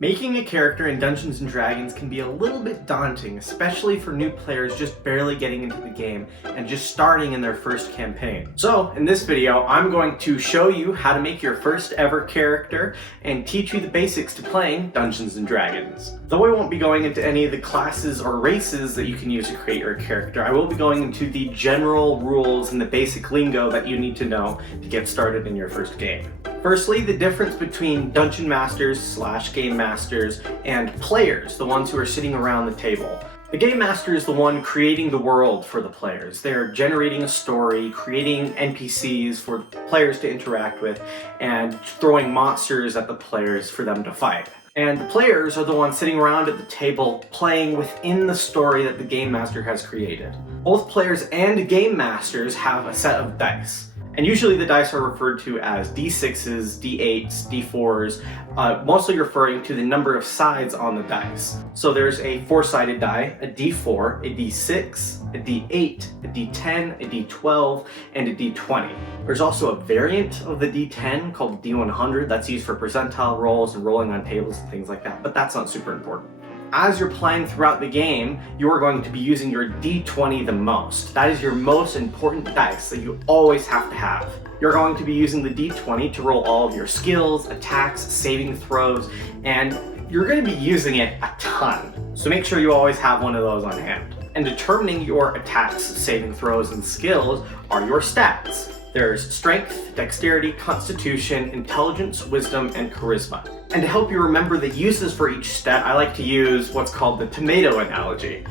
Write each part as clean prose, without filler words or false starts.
Making a character in Dungeons & Dragons can be a little bit daunting, especially for new players just barely getting into the game and just starting in their first campaign. So, in this video, I'm going to show you how to make your first ever character and teach you the basics to playing Dungeons & Dragons. Though I won't be going into any of the classes or races that you can use to create your character, I will be going into the general rules and the basic lingo that you need to know to get started in your first game. Firstly, the difference between Dungeon Masters / Game Masters and players, the ones who are sitting around the table. The Game Master is the one creating the world for the players. They're generating a story, creating NPCs for players to interact with, and throwing monsters at the players for them to fight. And the players are the ones sitting around at the table playing within the story that the Game Master has created. Both players and Game Masters have a set of dice. And usually the dice are referred to as D6s, D8s, D4s, mostly referring to the number of sides on the dice. So there's a 4-sided die, a D4, a D6, a D8, a D10, a D12, and a D20. There's also a variant of the D10 called D100 that's used for percentile rolls and rolling on tables and things like that, but that's not super important. As you're playing throughout the game, you are going to be using your D20 the most. That is your most important dice that you always have to have. You're going to be using the D20 to roll all of your skills, attacks, saving throws, and you're going to be using it a ton. So make sure you always have one of those on hand. And determining your attacks, saving throws, and skills are your stats. There's strength, dexterity, constitution, intelligence, wisdom, and charisma. And to help you remember the uses for each stat, I like to use what's called the tomato analogy.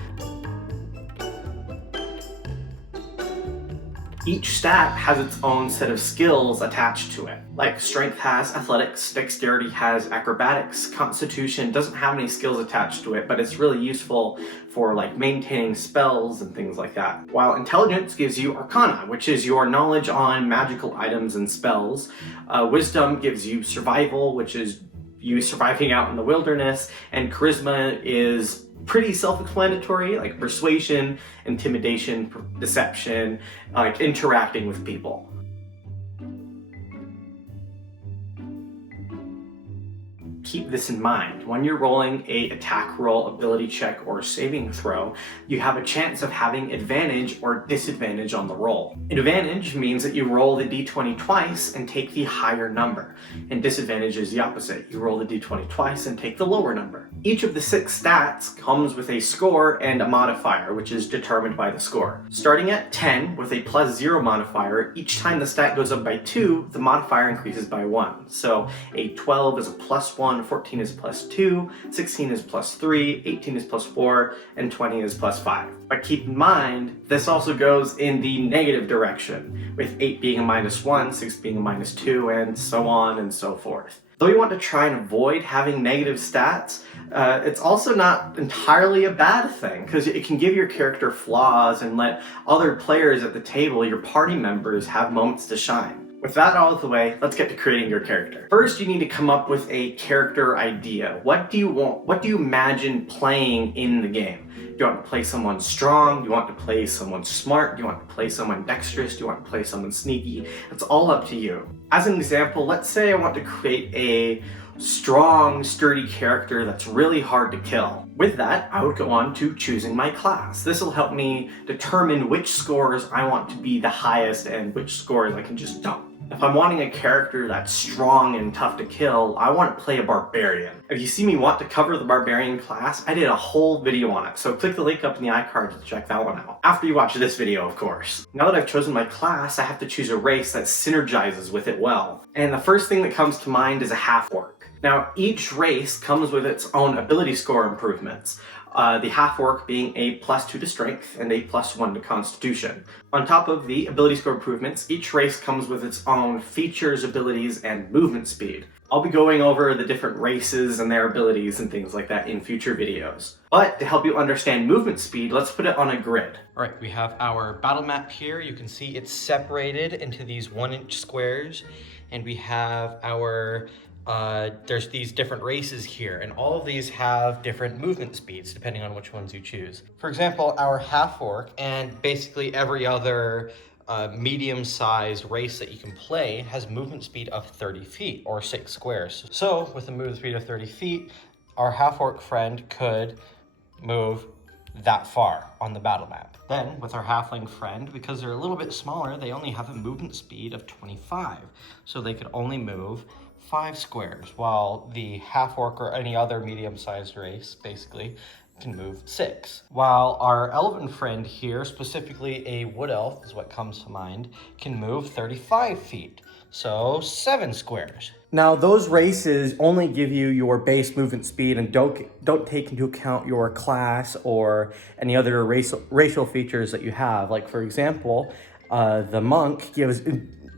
Each stat has its own set of skills attached to it. Like strength has athletics, dexterity has acrobatics, constitution doesn't have any skills attached to it, but it's really useful for like maintaining spells and things like that. While intelligence gives you arcana, which is your knowledge on magical items and spells. Wisdom gives you survival, which is you surviving out in the wilderness, and charisma is pretty self-explanatory, like persuasion, intimidation, deception, like interacting with people. Keep this in mind. When you're rolling a attack roll, ability check, or saving throw, you have a chance of having advantage or disadvantage on the roll. Advantage means that you roll the d20 twice and take the higher number, and disadvantage is the opposite. You roll the d20 twice and take the lower number. Each of the 6 stats comes with a score and a modifier, which is determined by the score. Starting at 10 with a +0 modifier, each time the stat goes up by 2, the modifier increases by 1. So a 12 is a +1, 14 is +2, 16 is +3, 18 is +4, and 20 is +5. But keep in mind, this also goes in the negative direction, with 8 being a -1, 6 being a -2, and so on and so forth. Though you want to try and avoid having negative stats, it's also not entirely a bad thing, because it can give your character flaws and let other players at the table, your party members, have moments to shine. With that out of the way, let's get to creating your character. First, you need to come up with a character idea. What do you want? What do you imagine playing in the game? Do you want to play someone strong? Do you want to play someone smart? Do you want to play someone dexterous? Do you want to play someone sneaky? It's all up to you. As an example, let's say I want to create a strong, sturdy character that's really hard to kill. With that, I would go on to choosing my class. This will help me determine which scores I want to be the highest and which scores I can just dump. If I'm wanting a character that's strong and tough to kill, I want to play a barbarian. If you see me want to cover the barbarian class, I did a whole video on it, so click the link up in the iCard to check that one out. After you watch this video, of course. Now that I've chosen my class, I have to choose a race that synergizes with it well. And the first thing that comes to mind is a half-orc. Now, each race comes with its own ability score improvements. The half-orc being a +2 to strength and a +1 to constitution. On top of the ability score improvements, each race comes with its own features, abilities, and movement speed. I'll be going over the different races and their abilities and things like that in future videos. But to help you understand movement speed, let's put it on a grid. All right, we have our battle map here. You can see it's separated into these 1-inch squares, and we have our there's these different races here, and all of these have different movement speeds depending on which ones you choose. For example, our half-orc and basically every other medium-sized race that you can play has movement speed of 30 feet or 6 squares. So with a movement speed of 30 feet, our half-orc friend could move that far on the battle map. Then with our halfling friend, because they're a little bit smaller, they only have a movement speed of 25. So they could only move 5 squares, while the half-orc or any other medium-sized race basically can move 6. While our elven friend here, specifically a wood elf is what comes to mind, can move 35 feet. So 7 squares. Now, those races only give you your base movement speed and don't take into account your class or any other racial features that you have. Like, for example, the monk gives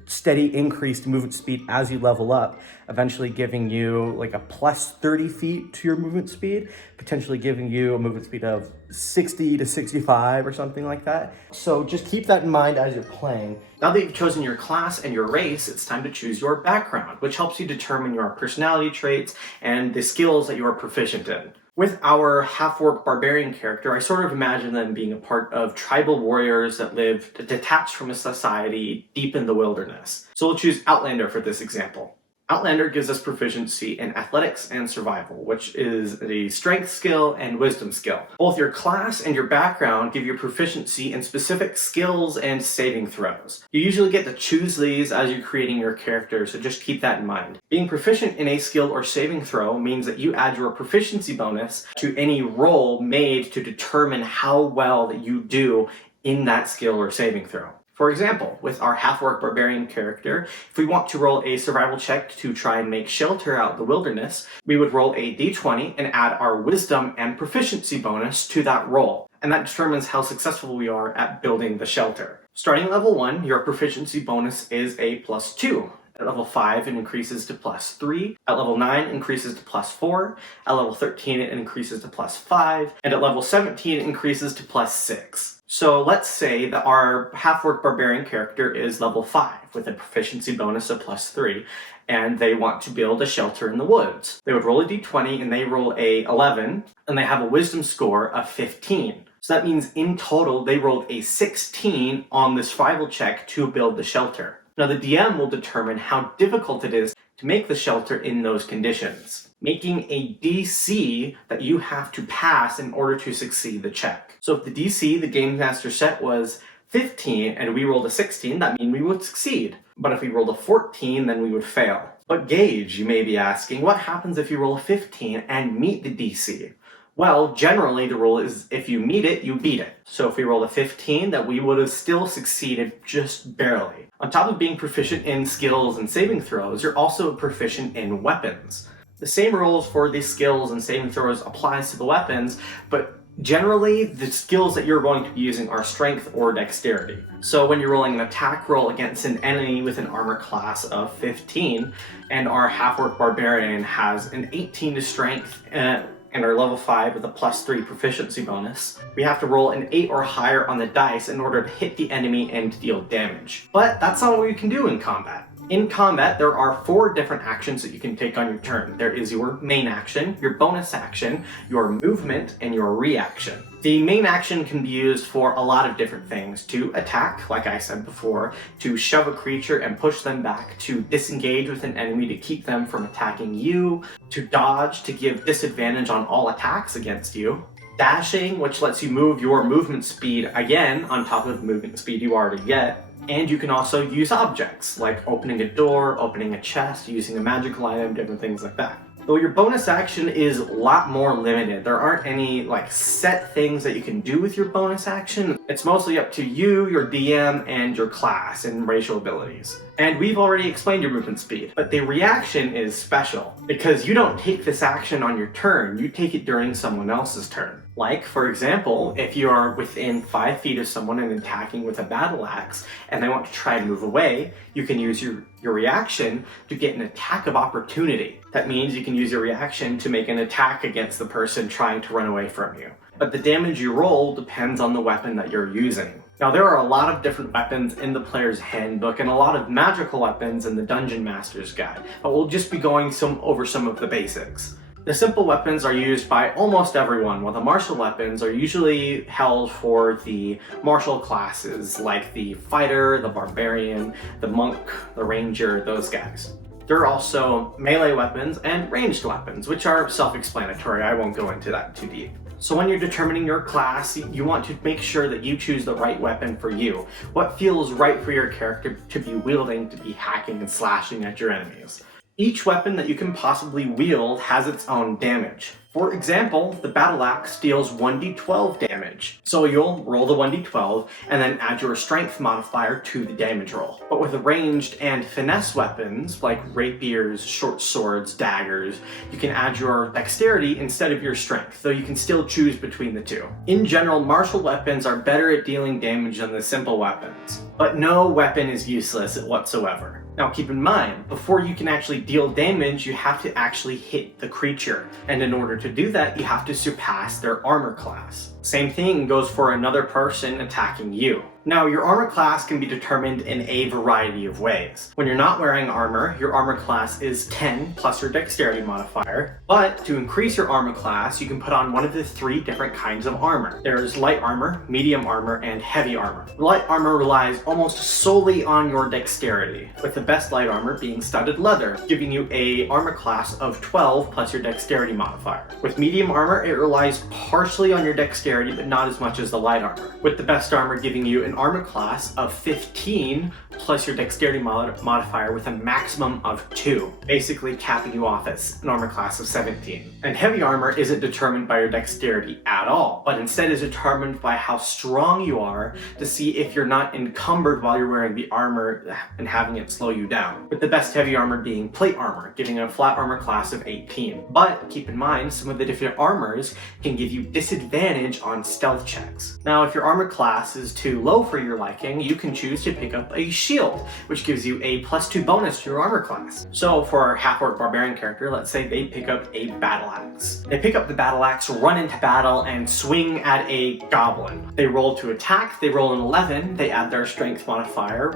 steady increased movement speed as you level up, eventually giving you like a plus 30 feet to your movement speed, potentially giving you a movement speed of 60 to 65 or something like that. So just keep that in mind as you're playing. Now that you've chosen your class and your race, it's time to choose your background, which helps you determine your personality traits and the skills that you are proficient in. With our half-orc barbarian character, I sort of imagine them being a part of tribal warriors that live detached from a society deep in the wilderness. So we'll choose Outlander for this example. Outlander gives us proficiency in athletics and survival, which is a strength skill and wisdom skill. Both your class and your background give you proficiency in specific skills and saving throws. You usually get to choose these as you're creating your character, so just keep that in mind. Being proficient in a skill or saving throw means that you add your proficiency bonus to any roll made to determine how well that you do in that skill or saving throw. For example, with our half-orc barbarian character, if we want to roll a survival check to try and make shelter out in the wilderness, we would roll a d20 and add our wisdom and proficiency bonus to that roll. And that determines how successful we are at building the shelter. Starting at level 1, your proficiency bonus is a +2. At level 5, it increases to +3. At level 9, it increases to +4. At level 13, it increases to +5. And at level 17, it increases to +6. So let's say that our half-orc barbarian character is level 5 with a proficiency bonus of +3, and they want to build a shelter in the woods. They would roll a d20 and they roll a 11, and they have a wisdom score of 15. So that means in total they rolled a 16 on the survival check to build the shelter. Now the DM will determine how difficult it is to make the shelter in those conditions, making a DC that you have to pass in order to succeed the check. So if the DC the Game Master set was 15 and we rolled a 16, that means we would succeed. But if we rolled a 14, then we would fail. But Gage, you may be asking, what happens if you roll a 15 and meet the DC? Well, generally the rule is if you meet it, you beat it. So if we rolled a 15, that we would have still succeeded just barely. On top of being proficient in skills and saving throws, you're also proficient in weapons. The same rules for the skills and saving throws applies to the weapons, but generally the skills that you're going to be using are strength or dexterity. So when you're rolling an attack roll against an enemy with an armor class of 15, and our half-orc barbarian has an 18 to strength and our level 5 with a +3 proficiency bonus, we have to roll an 8 or higher on the dice in order to hit the enemy and deal damage. But that's not what you can do in combat. In combat, there are 4 different actions that you can take on your turn. There is your main action, your bonus action, your movement, and your reaction. The main action can be used for a lot of different things. To attack, like I said before, to shove a creature and push them back, to disengage with an enemy to keep them from attacking you, to dodge to give disadvantage on all attacks against you, dashing, which lets you move your movement speed again on top of the movement speed you already get. And you can also use objects, like opening a door, opening a chest, using a magical item, different things like that. Though your bonus action is a lot more limited. There aren't any set things that you can do with your bonus action. It's mostly up to you, your DM, and your class and racial abilities. And we've already explained your movement speed, but the reaction is special because you don't take this action on your turn, you take it during someone else's turn. Like, for example, if you are within 5 feet of someone and attacking with a battle axe and they want to try and move away, you can use your reaction to get an attack of opportunity. That means you can use your reaction to make an attack against the person trying to run away from you. But the damage you roll depends on the weapon that you're using. Now, there are a lot of different weapons in the player's handbook and a lot of magical weapons in the Dungeon Master's Guide, but we'll just be going over some of the basics. The simple weapons are used by almost everyone, while the martial weapons are usually held for the martial classes like the fighter, the barbarian, the monk, the ranger, those guys. There are also melee weapons and ranged weapons, which are self-explanatory. I won't go into that too deep. So when you're determining your class, you want to make sure that you choose the right weapon for you. What feels right for your character to be wielding, to be hacking and slashing at your enemies. Each weapon that you can possibly wield has its own damage. For example, the battle axe deals 1d12 damage. So you'll roll the 1d12 and then add your strength modifier to the damage roll. But with ranged and finesse weapons like rapiers, short swords, daggers, you can add your dexterity instead of your strength, though you can still choose between the two. In general, martial weapons are better at dealing damage than the simple weapons, but no weapon is useless whatsoever. Now keep in mind, before you can actually deal damage, you have to actually hit the creature. And in order to do that, you have to surpass their armor class. Same thing goes for another person attacking you. Now, your armor class can be determined in a variety of ways. When you're not wearing armor, your armor class is 10 plus your dexterity modifier. But to increase your armor class, you can put on one of the 3 different kinds of armor. There's light armor, medium armor, and heavy armor. Light armor relies almost solely on your dexterity, with the best light armor being studded leather, giving you a armor class of 12 plus your dexterity modifier. With medium armor, it relies partially on your dexterity, but not as much as the light armor, with the best armor giving you an armor class of 15 plus your dexterity modifier with a maximum of 2, basically capping you off at an armor class of 17. And heavy armor isn't determined by your dexterity at all, but instead is determined by how strong you are to see if you're not encumbered while you're wearing the armor and having it slow you down, with the best heavy armor being plate armor, giving a flat armor class of 18. But keep in mind, some of the different armors can give you disadvantage on stealth checks. Now, if your armor class is too low for your liking, you can choose to pick up a shield, which gives you a +2 bonus to your armor class. So for our half-orc barbarian character, let's say they pick up a battle axe. They pick up the battle axe, run into battle, and swing at a goblin. They roll to attack, they roll an 11, they add their strength modifier,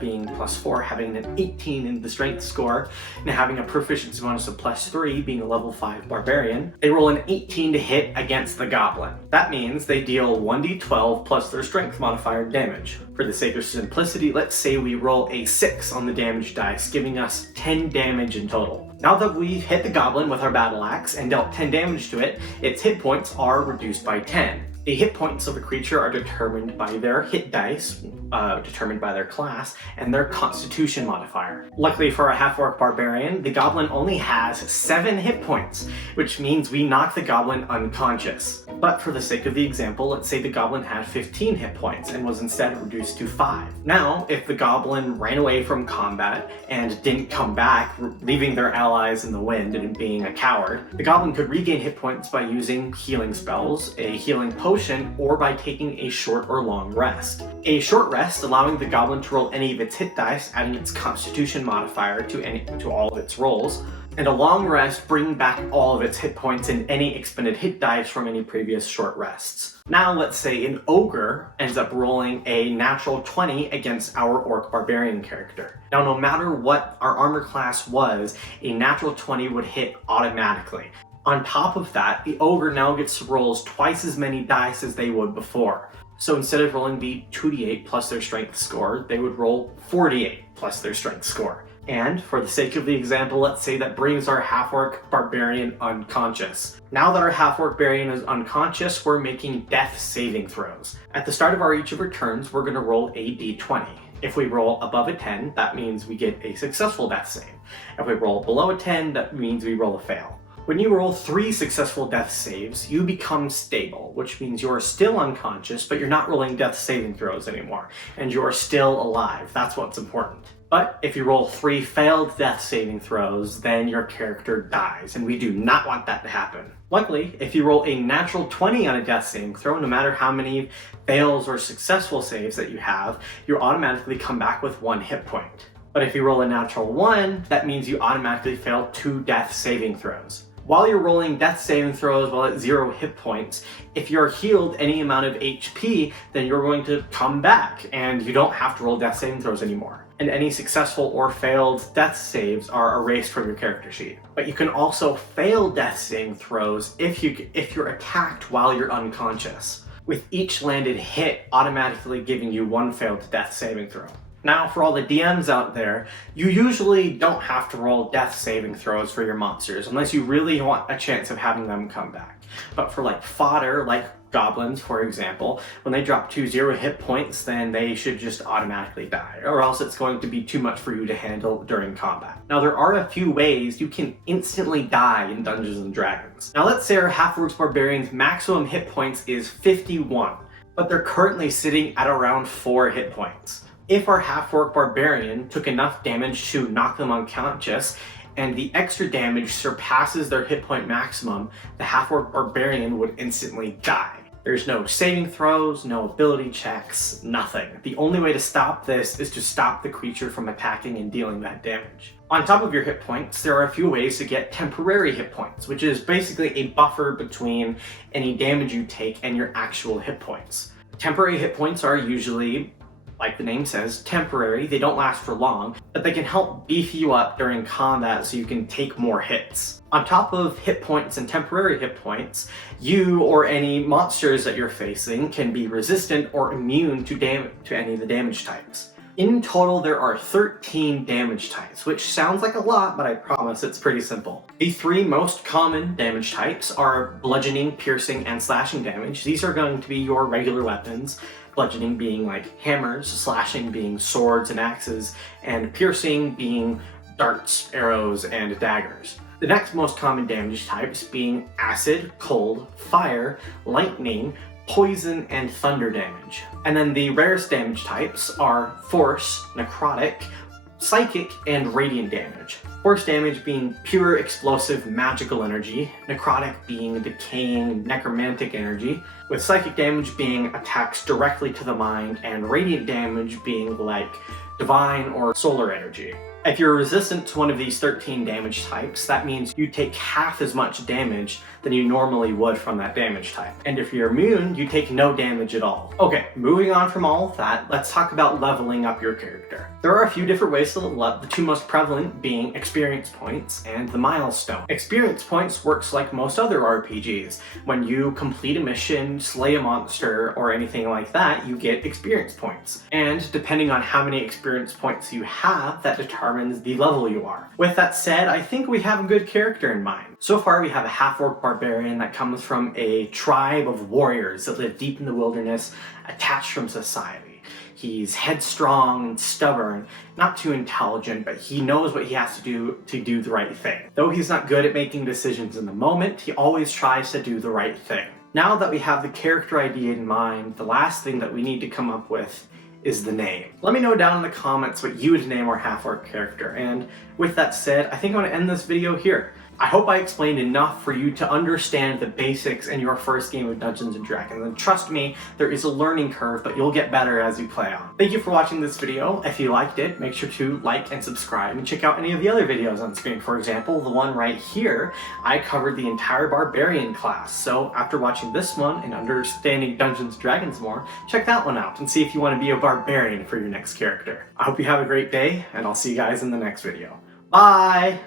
being +4, having an 18 in the strength score, and having a proficiency bonus of +3, being a level 5 barbarian. They roll an 18 to hit against the goblin. That means they deal 1d12 plus their strength modifier damage. For the sake of simplicity, let's say we roll a 6 on the damage dice, giving us 10 damage in total. Now that we've hit the goblin with our battle axe and dealt 10 damage to it, its hit points are reduced by 10. The hit points of a creature are determined by their hit dice, determined by their class, and their constitution modifier. Luckily for a half-orc barbarian, the goblin only has 7 hit points, which means we knock the goblin unconscious. But for the sake of the example, let's say the goblin had 15 hit points and was instead reduced to 5. Now, if the goblin ran away from combat and didn't come back, leaving their allies in the wind and being a coward, the goblin could regain hit points by using healing spells, a healing potion, or by taking a short or long rest. A short rest allowing the goblin to roll any of its hit dice, adding its constitution modifier to all of its rolls, and a long rest bringing back all of its hit points and any expended hit dice from any previous short rests. Now let's say an ogre ends up rolling a natural 20 against our orc barbarian character. Now no matter what our armor class was, a natural 20 would hit automatically. On top of that, the ogre now gets to roll twice as many dice as they would before. So instead of rolling the 2d8 plus their strength score, they would roll 4d8 plus their strength score. And for the sake of the example, let's say that brings our half-orc barbarian unconscious. Now that our half-orc barbarian is unconscious, we're making death saving throws. At the start of each of our turns, we're going to roll a d20. If we roll above a 10, that means we get a successful death save. If we roll below a 10, that means we roll a fail. When you roll 3 successful death saves, you become stable, which means you're still unconscious, but you're not rolling death saving throws anymore, and you're still alive. That's what's important. But if you roll 3 failed death saving throws, then your character dies, and we do not want that to happen. Luckily, if you roll a natural 20 on a death saving throw, no matter how many fails or successful saves that you have, you automatically come back with 1 hit point. But if you roll a natural 1, that means you automatically fail 2 death saving throws. While you're rolling death saving throws while at 0 hit points, if you're healed any amount of HP, then you're going to come back and you don't have to roll death saving throws anymore. And any successful or failed death saves are erased from your character sheet. But you can also fail death saving throws if you're attacked while you're unconscious, with each landed hit automatically giving you 1 failed death saving throw. Now, for all the DMs out there, you usually don't have to roll death saving throws for your monsters unless you really want a chance of having them come back. But for like fodder, like goblins for example, when they drop to 0 hit points, then they should just automatically die, or else it's going to be too much for you to handle during combat. Now, there are a few ways you can instantly die in Dungeons and Dragons. Now, let's say our Half-Orcs Barbarian's maximum hit points is 51, but they're currently sitting at around 4 hit points. If our Half-Orc Barbarian took enough damage to knock them unconscious, and the extra damage surpasses their hit point maximum, the Half-Orc Barbarian would instantly die. There's no saving throws, no ability checks, nothing. The only way to stop this is to stop the creature from attacking and dealing that damage. On top of your hit points, there are a few ways to get temporary hit points, which is basically a buffer between any damage you take and your actual hit points. Temporary hit points are usually, like the name says, temporary. They don't last for long, but they can help beef you up during combat so you can take more hits. On top of hit points and temporary hit points, you or any monsters that you're facing can be resistant or immune to any of the damage types. In total, there are 13 damage types, which sounds like a lot, but I promise it's pretty simple. The 3 most common damage types are bludgeoning, piercing, and slashing damage. These are going to be your regular weapons. Bludgeoning being like hammers, slashing being swords and axes, and piercing being darts, arrows, and daggers. The next most common damage types being acid, cold, fire, lightning, poison, and thunder damage. And then the rarest damage types are force, necrotic, psychic, and radiant damage. Force damage being pure explosive magical energy, necrotic being decaying necromantic energy, with psychic damage being attacks directly to the mind, and radiant damage being like divine or solar energy. If you're resistant to one of these 13 damage types, that means you take half as much damage than you normally would from that damage type. And if you're immune, you take no damage at all. Okay, moving on from all of that, let's talk about leveling up your character. There are a few different ways to level up, the 2 most prevalent being experience points and the milestone. Experience points works like most other RPGs. When you complete a mission, slay a monster, or anything like that, you get experience points. And depending on how many experience points you have, that determines the level you are. With that said, I think we have a good character in mind. So far, we have a Half-Orc Barbarian that comes from a tribe of warriors that live deep in the wilderness, attached from society. He's headstrong and stubborn, not too intelligent, but he knows what he has to do the right thing. Though he's not good at making decisions in the moment, he always tries to do the right thing. Now that we have the character idea in mind, the last thing that we need to come up with is the name. Let me know down in the comments what you would name our Half-Orc character, and with that said, I think I'm going to end this video here. I hope I explained enough for you to understand the basics in your first game of Dungeons & Dragons, and trust me, there is a learning curve, but you'll get better as you play on. Thank you for watching this video. If you liked it, make sure to like and subscribe, and check out any of the other videos on screen. For example, the one right here, I covered the entire Barbarian class, so after watching this one and understanding Dungeons & Dragons more, check that one out and see if you want to be a Barbarian for your next character. I hope you have a great day, and I'll see you guys in the next video. Bye!